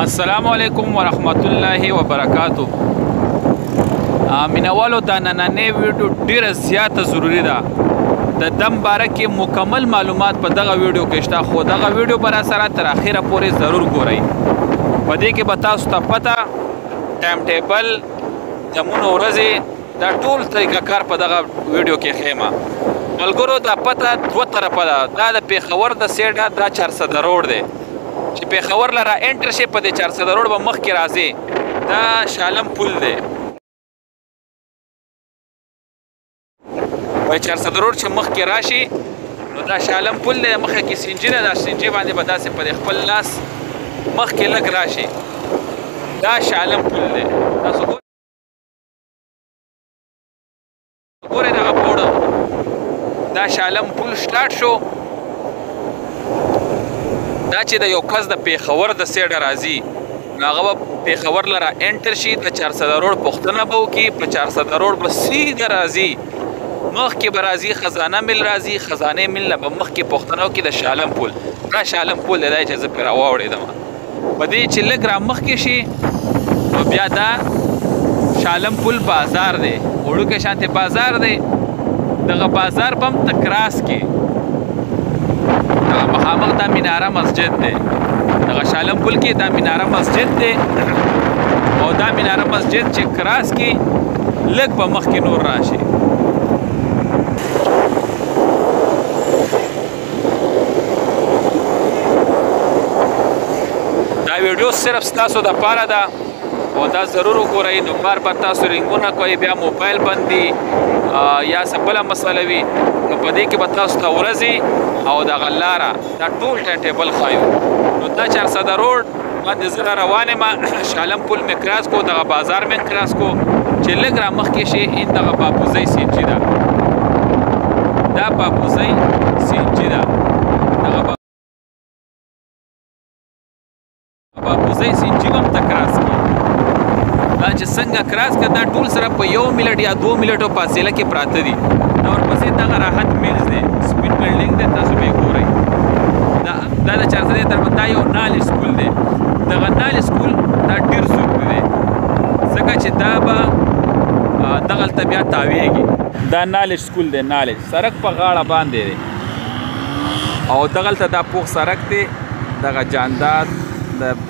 السلام علیکم ورحمت الله وبرکاتو. مینوالو دا نننۍ ویډیو ډیره زیاته ضروری ده. د دم باره کې مکمل معلومات په دغه ویډیو کې شته، خو دغه ویډیو به راسره تر اخره پورې ضرور ګورئ. په دې کې به تاسو ته پته ټایم ټیبل دمونه ورځې دا ټول طریقه کار په دغه ویډیو کې ښیم. ملګرو دا پته دوه طرفه ده. دا د پېښور د سیډه دا 400 روډ دی چې پېښور لره انټر شي، په دې 400 روډ به مخکې راځي. دا شالم پل دی. وایي 400 روډ چې مخکې راشي نو دا شالم پل دی. مخکې کې سینجي ده، دا سینجي باندې به داسې په خپل لاس مخکې لږ راشي. دا شالم پل دی. تاسو ګورئ دغه بورډ، دا شالم پل سټارټ شو. دا چې د یو کس د پېښور د سیډه راځي نو هغه به پېښور لره انټر شي، د 400 روډ پوښتنه به وکړي. په 400 روډ به سیده راځي، مخکې به راځي خزانه مل راځي. خزانه مل نه به مخکې پوښتنه وکړي د شالم پل. دا شالم پل دی چې زه پرې راواوړېدم. په دې چې لږ را مخکې شي نو بیا دا شالم پل بازار دی، وړوکی شانتې بازار دی. دغه بازار به هم ته کراس کې دغه مخامخ دا میناره مسجد دی. دغه شالم پل کې دا میناره مسجد دی، او دا میناره مسجد چې کراس کې لږ به مخکې نور راشي. دا ویډیو صرف ستاسو دپاره ده او دا ضرور وګورئ. نو بار بار تاسو رنګونه کوئ، بیا موبایل بند دي یا څه بله مسله وي، نو په دې کې به تاسو ته ورځي او دغه لاره دا ټول ټایم ټیبل ښایو. نو دا 400 روډ باندې زه را روان یم. شالم پل مې کراس کو، دغه بازار مې کراس کو چې لږ را مخکې شي این دغه بابوزی سینجي ده. دا بابوزی سینجي ده. دغه بابوزی سینجي هم ته کراس کړي. دا چې څنګه کراس کړه دا ټول سره په 1 منټ یا 2 منټو فاصله کې پراته دي. نو ورپسې دغه راحت میلز دی، سپین بلډینګ دی، تاسو به یې ګورئ. دا د 400 طرف دا یو نال سکول دی. دغه نال سکول دا ډېر ضروري دی ځکه چې دا به دغلته بیا تاویږي. دا نالج سکول دی، نالج سړک په غاړه باندې دی او دغلته دا پوخ سړک دی، دغه جانداد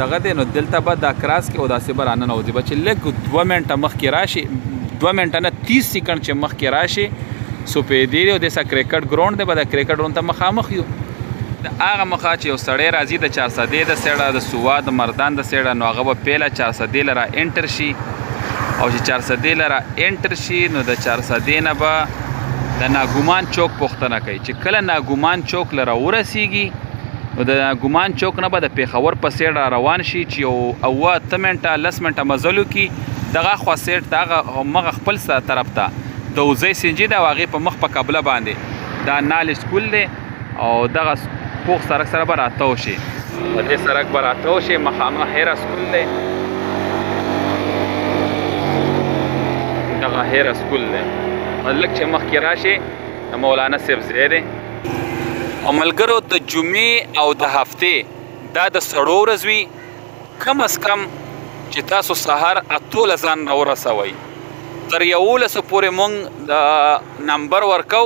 دغه دی. نو دلته به دا کراس کې او داسې به راننوځي. به چې لږ 2 منټه مخکې راشي، 2 منټه نه 30 سیکنډ چې مخکې راشي سپیدې دی او داسې کرکټ ګراونډ دی. به د کرکټ ګراونډ ته مخامخ یو. د هغه مخه چې یو سړی راځي د 400 د سیډه د سووا د مردان د سیډه، نو هغه به پیله 400 لره انټر شي. او چې 400 لره انټر شي نو د 400 نه به د ناګومان چوک پوښتنه کوي. چې کله ناګومان چوک لره ورسیږي نو د ناګومان چوک نه به د پېښور په سیډ را روان شي چې یو 8 منټه 10 منټه مزل وکړي. دغه خوا سیډ ته هغه مغه خپل طرف ته د اوزی سینجي ده او هغې په مخ په قبله باندې دا نال سکول دی او دغه پوخ سړک سره به راتاو شي. په دې سړک به راتاو شي، مخامخ هیره سکول دی. دغه هیره سکول دی. لږ چې مخکې راشي د مولانا صاحب ځای دی. او ملګرو د جمعې او د هفتې دا د سړو ورځ وي، کم از کم چې تاسو سهار 8 ځان راورسوئ. تر 11 پورې مونږ د نمبر ورکو،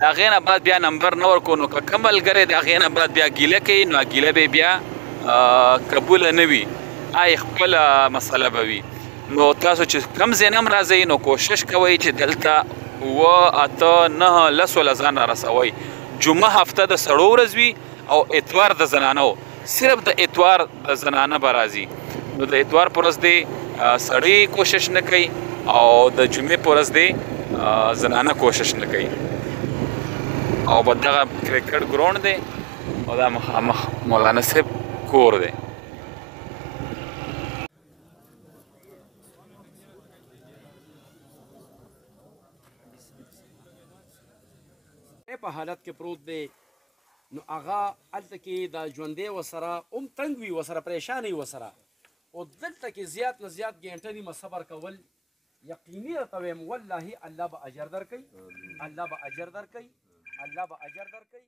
د هغې نه بعد بیا نمبر نه ورکو. نو که کوم ملګری د هغې نه بعد بیا ګیله کوي نو ګیله به بیا قبوله نه وي، آی خپله مسله به وي. نو تاسو چې کم ځای نه هم راځئ نو کوشش کوئ چې دلته 7 8 9 10 ځان رارسوئ. جمعه هفته د سړو ورځ وي او اتوار د زنانو، صرف د اتوار د زنانه به راځي. نو د اتوار په ورځ دی سړی کوشش نه کوي او د جمعې په ورځ دی زنانه کوشش نه کوي. او به دغه کرکټ ګراونډ دی او دا مخامخ مولانا صاحب کور دی. په حالت کې پروت دی نو هغه هلته کې د ژوندی ورسره هم تنګ وي، ورسره پریشان وي ورسره. او دلته کې زیات نه زیات ګنټه نیمه صبر کول یقیني راته وایم والله الله به اجر درکوي، الله به اجر درکوي، الله به اجر درکوي.